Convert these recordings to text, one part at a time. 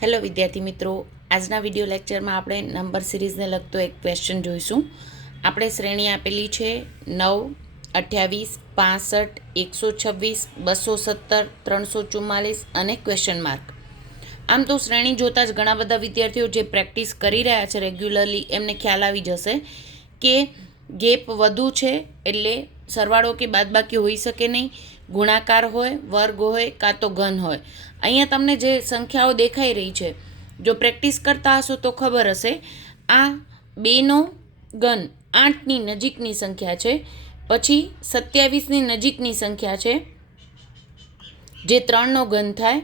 Hello વિદ્યાર્થી મિત્રો, આજના વિડીયો લેક્ચરમાં આપણે નંબર સિરીઝને લગતો એક ક્વેશ્ચન જોઈશું. આપણે શ્રેણી આપેલી છે 9, 28, 65, 126, 217, 344 અને ક્વેશ્ચન માર્ક. આમ તો શ્રેણી જોતાં જ ઘણા બધા વિદ્યાર્થીઓ જે પ્રેક્ટિસ કરી રહ્યા છે રેગ્યુલરલી એમને ખ્યાલ આવી જશે કે ગેપ વધુ છે એટલે સરવાળો કે બાદબાકી હોઈ શકે નહીં, ગુણાકાર હોય, વર્ગ હોય કાં તો ઘન હોય. અહીંયા તમને જે સંખ્યાઓ દેખાઈ રહી છે, જો પ્રેક્ટિસ કરતા હશો તો ખબર હશે. આ 2નો ઘન 8ની નજીકની સંખ્યા છે, પછી 27ની નજીકની સંખ્યા છે જે 3નો ઘન થાય,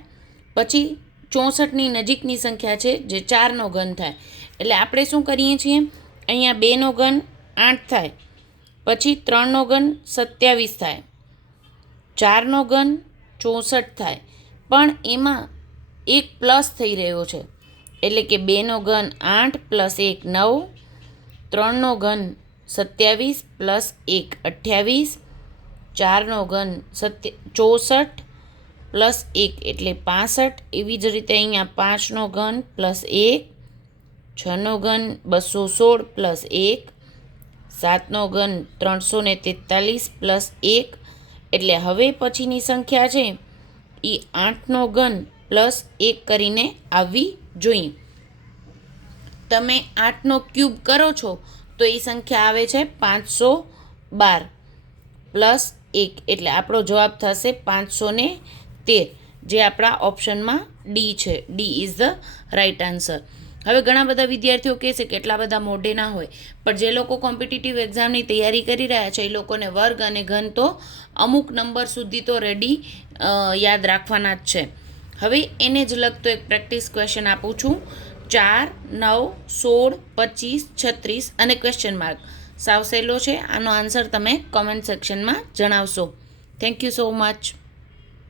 પછી 64ની નજીકની સંખ્યા છે જે 4નો ઘન થાય. એટલે આપણે શું કરીએ છીએ, અહીંયા 2નો ઘન 8 થાય, પછી 3નો ઘન 27 થાય, 4નો ઘન 64 થાય, પણ એમાં એક પ્લસ થઈ રહ્યો છે એટલે કે 2નો ઘન 8 પ્લસ 1 9, 3નો ઘન 27 પ્લસ 1 28, 4નો ઘન 64 પ્લસ 1 એટલે 65. એવી જ રીતે અહીંયા 5નો ઘન પ્લસ 1, 6નો ઘન 216 પ્લસ 1, 7નો ઘન 343 પ્લસ 1. એટલે હવે પછીની સંખ્યા છે એ 8નો ઘન પ્લસ 1 કરીને આવવી જોઈએ. તમે 8નો ક્યુબ કરો છો તો એ સંખ્યા આવે છે 512 પ્લસ 1, એટલે આપણો જવાબ થશે 513, જે આપણા ઓપ્શનમાં ડી છે. D is the right answer. હવે ઘણા બધા વિદ્યાર્થીઓ કહેશે કે એટલા બધા મોઢે ના હોય, પણ જે લોકો કોમ્પિટિટિવ એક્ઝામની તૈયારી કરી રહ્યા છે એ લોકોને વર્ગ અને ઘન તો અમુક નંબર સુધી તો રેડી યાદ રાખવાના જ છે. હવે એને જ લગતો એક પ્રેક્ટિસ ક્વેશ્ચન આપું છું. 4, 9, 16, 25, 36 અને ક્વેશ્ચન માર્ક. સાવ સહેલો છે. આનો આન્સર તમે કોમેન્ટ સેક્શનમાં જણાવશો. Thank you so much.